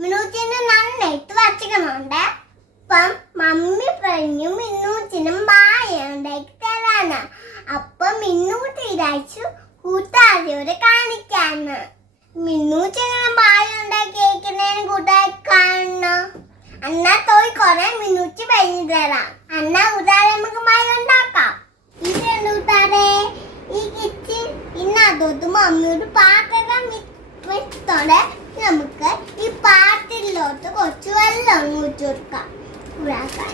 മിനൂച്ചിന് നന്നായിട്ട് വച്ചിക്കണുണ്ട് അപ്പം മമ്മി പറഞ്ഞു മിന്നൂച്ചിനും ബായ ഉണ്ടാക്കി തരാന്. അപ്പൊ മിന്നൂട്ടി ഇരാച്ചു കൂട്ടുകാരിയോട് കാണിക്കാന്ന്. മിന്നൂച്ചിങ്ങനെ ബായ ഉണ്ടാക്കി കേൾക്കുന്നതിന് കൂട്ടുകാരി അന്നാ തോയി കൊറേ മിന്നൂച്ച് പറഞ്ഞു തരാം. അന്നാ കൂട്ടുകാരെ നമുക്ക് ബായ ഉണ്ടാക്കാം. കൂട്ടുകാരെ? ഈ കിച്ചൺ ഇന്നത്തോട്ട് മമ്മിയോട് പാത്രം വെച്ചോടെ നമുക്ക് ഈ പാട്ടിലോട്ട് കുറച്ച് വെള്ളം ഒഴിച്ചു കൊടുക്കാം. ചൂടാക്കാൻ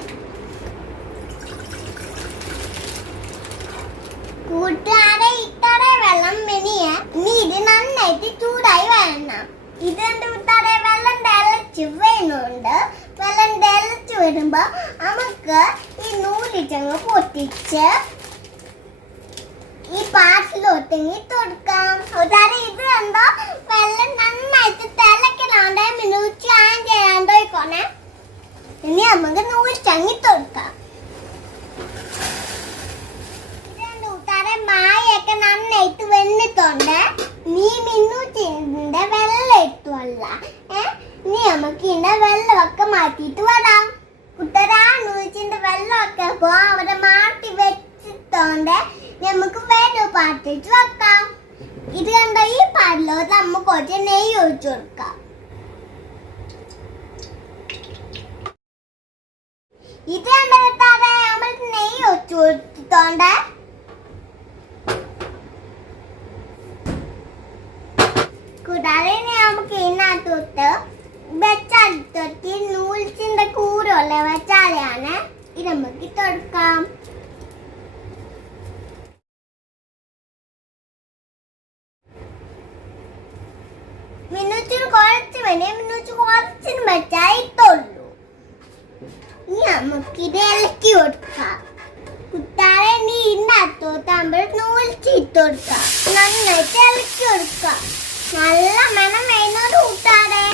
കൂട്ടുകാരെ ഇത്തടെ വെള്ളം മെനിയ. ഇനി ഇത് നന്നായിട്ട് ചൂടായി വരണം. ഇത് എന്റെ കൂട്ടുകാരെ വെള്ളം തിളച്ച് വരുന്നുണ്ട് വെള്ളം തിളച്ച് വരുമ്പോ നമുക്ക് ഈ നൂലിച്ചങ്ങ് പൊട്ടിച്ച് ഈ പാട്ടിലോട്ട് തൊടുക്കാം കൂട്ടുകാരെ ഇത് കണ്ടോ? വെള്ളം നന്നായിട്ട് തിളക്കലാണ്ട് മിനിറ്റ് ആൻ ചെയ്യാണ്ടോ ഇക്കോണേ ഇനി നമുക്ക് നൂലിച്ചങ്ങിട്ട് കൊടുക്കാം കൂട്ടാരെ മായൊക്കെ നന്നായിട്ട് വെന്നിട്ടുണ്ട്. നീ മിന്നൂറ്റിന്റെ വെള്ളം ഇട്ടുള്ള ഇനി നമുക്ക് ഇതിന്റെ വെള്ളമൊക്കെ മാറ്റിയിട്ട് വരാം. കുട്ടരാ നൂച്ചിന്റെ വെള്ളമൊക്കെ പോ അവിടെ മാറ്റി വെച്ചിട്ടുണ്ട് നമുക്ക് വേറെ പാട്ടിട്ട് വെക്കാം. ഇത് കണ്ട ഈ പാട്ടിലോട്ട് നമ്മ കുറച്ച് നെയ്യ് ഒഴിച്ചു കൊടുക്കാം. ഇത് കണ്ട കിട്ടാതെ നമ്മൾ നെയ്യ് ഒഴിച്ചു കൊടുത്തോണ്ട? കൂടാതെ നമുക്ക് ഇതിനകത്തോട്ട് വെച്ചാലിട്ടൊക്കെ നൂൽച്ചിന്റെ കൂറുള്ള വെച്ചാലാണ് ഇത് നമുക്ക് ഇട്ടെടുക്കാം മിന്നുച്ചിന് വേണേ മിന്നുച്ച് കുറച്ചിന് ഇട്ടുള്ളൂ ഇനി നമുക്കിത് ഇളക്കി കൊടുക്കാം. കുട്ടാരെ നീ ഇതിനകത്തോട്ട് നമ്മൾ നൂൽച്ചിട്ട് കൊടുക്കാം. നന്നായിട്ട് ഇളക്കി കൊടുക്കാം. നല്ല മണം വേണോട് കൂട്ടാടെ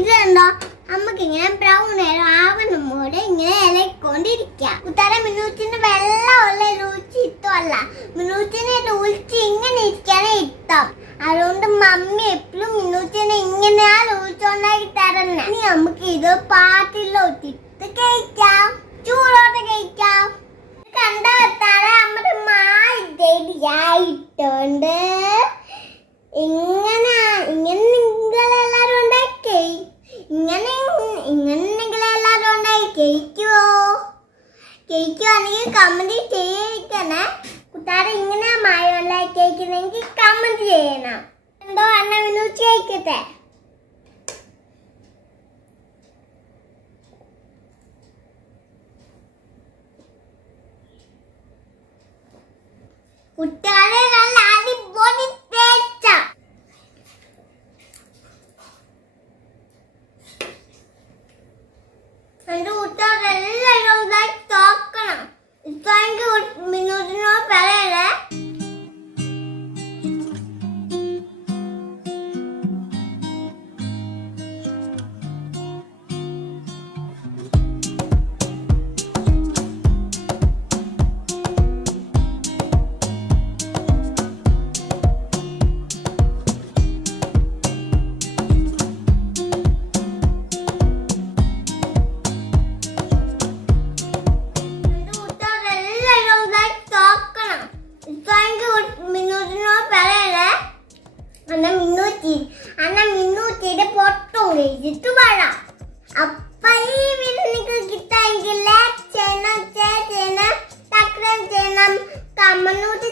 ഇതുണ്ടോ നമുക്ക് ഇങ്ങനെ ബ്രൗൺ ആവണം പോലെ ഇങ്ങനെ ഇലക്കൊണ്ടിരിക്കാം കുത്താര മിന്നൂറ്റിന് തരുന്നത് ഇനി നമുക്ക് ഇത് പാട്ടിലോട്ടിട്ട് കഴിക്കാം ചൂടോട്ട് കഴിക്കാം കണ്ടെത്താതെ നമ്മുടെ മായിട്ടുണ്ട് ഇങ്ങനെ ഇങ്ങനെ നിങ്ങളെല്ലാരും ഉണ്ടാക്കി ഇങ്ങനെ ഇങ്ങനെ നിങ്ങളെല്ലാരും ഉണ്ടായി കേക്കുവോ? കേക്കുവാണെങ്കിൽ കമന്റ് ചെയ്യിക്കണേ കുട്ടാരെ ഇങ്ങനെ മായ കേൾക്കുന്നെങ്കിൽ കമന്റ് ചെയ്യണം. എന്തോ അണ്ണ വിനു ചെയ്യിക്കട്ടെ കുട്ടാരെ നല്ല അടിപൊളി തേച്ച. എന്റെ മിന്നൂറ്റി അന്ന മിന്നൂറ്റിയുടെ പൊട്ടും. കഴിച്ചിട്ട് വരാം അപ്പൊ ഈ നിങ്ങൾക്ക് കിട്ടാമെങ്കിൽ ലൈക്ക് ചെയ്യണം ഷെയർ ചെയ്യണം സബ്സ്ക്രൈബ് ചെയ്യണം. കമന്റ്